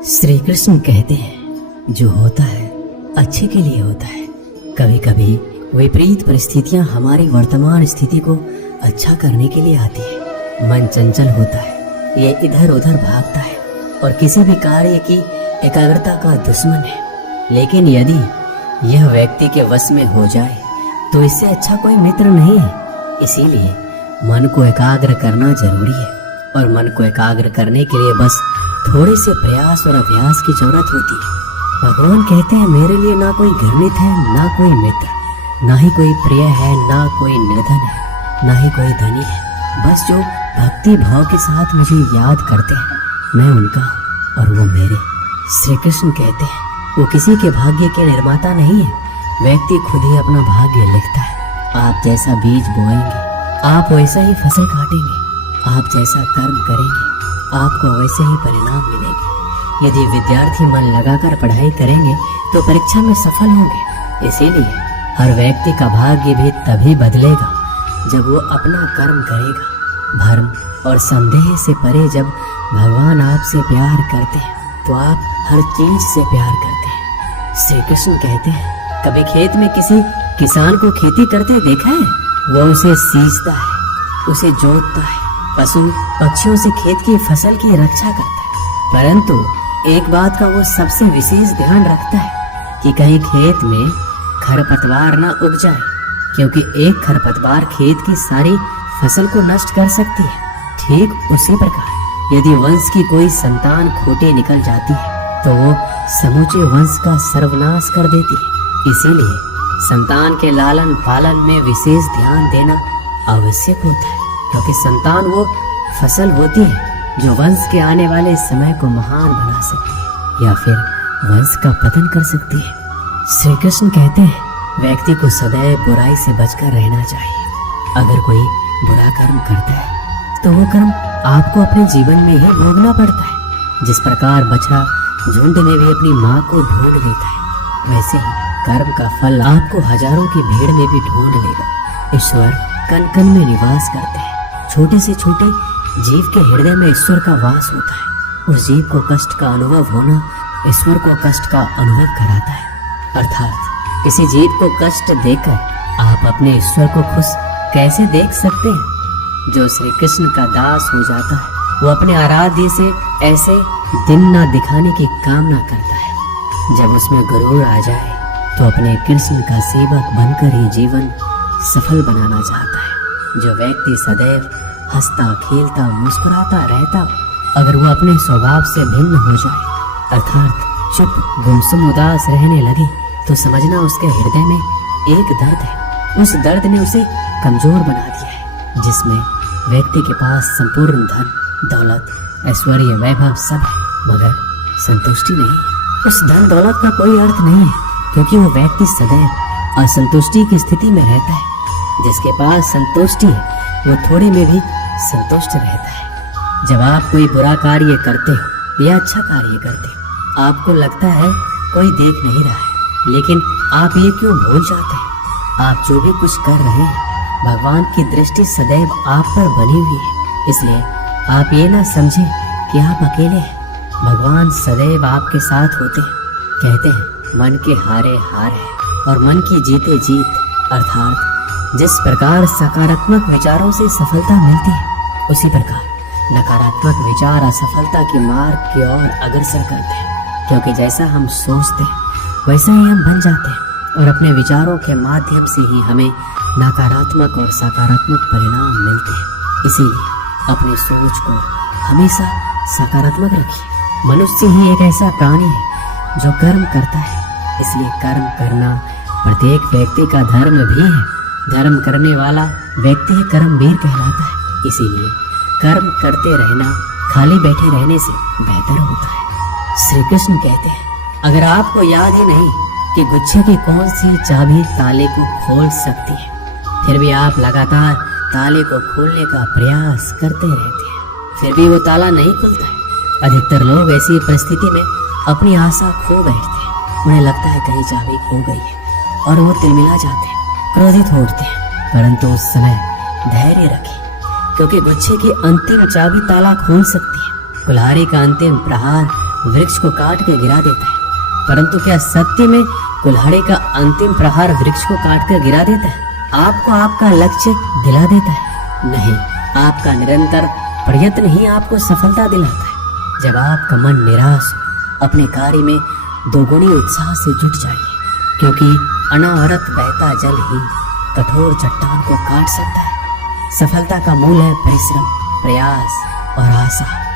श्री कृष्ण कहते हैं जो होता है अच्छे के लिए होता है। कभी कभी विपरीत परिस्थितियां हमारी वर्तमान स्थिति को अच्छा करने के लिए आती है। मन चंचल होता है, ये इधर उधर भागता है और किसी भी कार्य की एकाग्रता का दुश्मन है। लेकिन यदि यह व्यक्ति के वश में हो जाए तो इससे अच्छा कोई मित्र नहीं है। इसीलिए मन को एकाग्र करना जरूरी है और मन को एकाग्र करने के लिए बस थोड़े से प्रयास और अभ्यास की जरूरत होती है। भगवान कहते हैं मेरे लिए ना कोई घृणित है, ना कोई मित्र, ना ही कोई प्रिय है, ना कोई निर्धन है, ना ही कोई धनी है। बस जो भक्ति भाव के साथ मुझे याद करते हैं मैं उनका और वो मेरे। श्री कृष्ण कहते हैं वो किसी के भाग्य के निर्माता नहीं है, व्यक्ति खुद ही अपना भाग्य लिखता है। आप जैसा बीज बोएंगे आप वैसा ही फसल काटेंगे, आप जैसा कर्म करेंगे आपको वैसे ही परिणाम मिलेंगे। यदि विद्यार्थी मन लगाकर पढ़ाई करेंगे तो परीक्षा में सफल होंगे। इसीलिए हर व्यक्ति का भाग्य भी तभी बदलेगा जब वो अपना कर्म करेगा। भ्रम और संदेह से परे जब भगवान आपसे प्यार करते हैं तो आप हर चीज से प्यार करते हैं। श्री कृष्ण कहते हैं कभी खेत में किसी किसान को खेती करते देखा है? वो उसे सींचता है, उसे जोतता है, पशु पक्षियों से खेत की फसल की रक्षा करता है। परंतु एक बात का वो सबसे विशेष ध्यान रखता है कि कहीं खेत में खरपतवार न उग जाए, क्योंकि एक खरपतवार खेत की सारी फसल को नष्ट कर सकती है। ठीक उसी प्रकार यदि वंश की कोई संतान खोटी निकल जाती है तो वो समूचे वंश का सर्वनाश कर देती है। इसीलिए संतान के लालन पालन में विशेष ध्यान देना आवश्यक होता है, क्योंकि संतान वो फसल होती है जो वंश के आने वाले समय को महान बना सकती है या फिर वंश का पतन कर सकती है। श्री कृष्ण कहते हैं व्यक्ति को सदैव बुराई से बचकर रहना चाहिए। अगर कोई बुरा कर्म करता है तो वो कर्म आपको अपने जीवन में ही भोगना पड़ता है। जिस प्रकार बछड़ा झुंड में भी अपनी माँ को ढूंढ लेता है, वैसे ही कर्म का फल आपको हजारों की भीड़ में भी ढूंढ लेगा। ईश्वर कण कण में निवास करते हैं। छोटे से छोटे जीव के हृदय में ईश्वर का वास होता है। उस जीव को कष्ट का अनुभव होना ईश्वर को कष्ट का अनुभव कराता है। अर्थात किसी जीव को कष्ट देकर आप अपने ईश्वर को खुश कैसे देख सकते हैं? जो श्री कृष्ण का दास हो जाता है वो अपने आराध्य से ऐसे दिन न दिखाने की कामना करता है। जब उसमें गुरूर आ जाए तो अपने कृष्ण का सेवक बनकर ही जीवन सफल बनाना चाहता है। जो व्यक्ति सदैव हंसता खेलता मुस्कुराता रहता, अगर वो अपने स्वभाव से भिन्न हो जाए अर्थात चुप गुमसुम उदास रहने लगे तो समझना उसके हृदय में एक दर्द है। उस दर्द ने उसे कमजोर बना दिया है। जिसमें व्यक्ति के पास संपूर्ण धन दौलत ऐश्वर्य वैभव सब है मगर संतुष्टि नहीं है। उस धन दौलत का कोई अर्थ नहीं है, क्योंकि वो व्यक्ति सदैव असंतुष्टि की स्थिति में रहता है। जिसके पास संतुष्टि है वो थोड़े में भी संतुष्ट रहता है। जब आप कोई बुरा कार्य करते हो या अच्छा कार्य करते हो आपको लगता है कोई देख नहीं रहा है, लेकिन आप ये क्यों भूल जाते हैं? आप जो भी कुछ कर रहे हैं भगवान की दृष्टि सदैव आप पर बनी हुई है। इसलिए आप ये ना समझें कि आप अकेले हैं। भगवान सदैव आपके साथ होते हैं। कहते हैं मन के हारे हार है और मन की जीते जीत। अर्थात जिस प्रकार सकारात्मक विचारों से सफलता मिलती है उसी प्रकार नकारात्मक विचार असफलता के मार्ग की ओर अग्रसर करते हैं। क्योंकि जैसा हम सोचते हैं वैसा ही हम बन जाते हैं और अपने विचारों के माध्यम से ही हमें नकारात्मक और सकारात्मक परिणाम मिलते हैं। इसीलिए अपनी सोच को हमेशा सकारात्मक रखिए। मनुष्य ही एक ऐसा प्राणी है जो कर्म करता है, इसलिए कर्म करना प्रत्येक व्यक्ति का धर्म भी है। धर्म करने वाला व्यक्ति ही कर्मवीर कहलाता है। इसीलिए कर्म करते रहना खाली बैठे रहने से बेहतर होता है। श्री कृष्ण कहते हैं अगर आपको याद ही नहीं कि गुच्छे की कौन सी चाबी ताले को खोल सकती है, फिर भी आप लगातार ताले को खोलने का प्रयास करते रहते हैं, फिर भी वो ताला नहीं खुलता है। अधिकतर लोग ऐसी परिस्थिति में अपनी आशा खो बैठते हैं। उन्हें लगता है कहीं चाबी खो गई है और वो तिलमिला जाते हैं, क्रोधित हो उठते हैं। परंतु उस समय धैर्य रखें, क्योंकि गुच्छे की अंतिम चाबी ताला खोल सकती है। कुल्हाड़ी का अंतिम प्रहार वृक्ष को काट के गिरा देता है, परंतु क्या सत्य में कुल्हाड़ी का अंतिम प्रहार वृक्ष को काट कर गिरा देता है? आपको आपका लक्ष्य दिला देता है? नहीं, आपका निरंतर प्रयत्न ही आपको सफलता दिलाता है। जब आपका मन निराश हो, अपने कार्य में दोगुनी उत्साह से जुट जाइए, क्योंकि अनावरत बहता जल ही कठोर चट्टान को काट सकता है। सफलता का मूल है परिश्रम, प्रयास और आशा।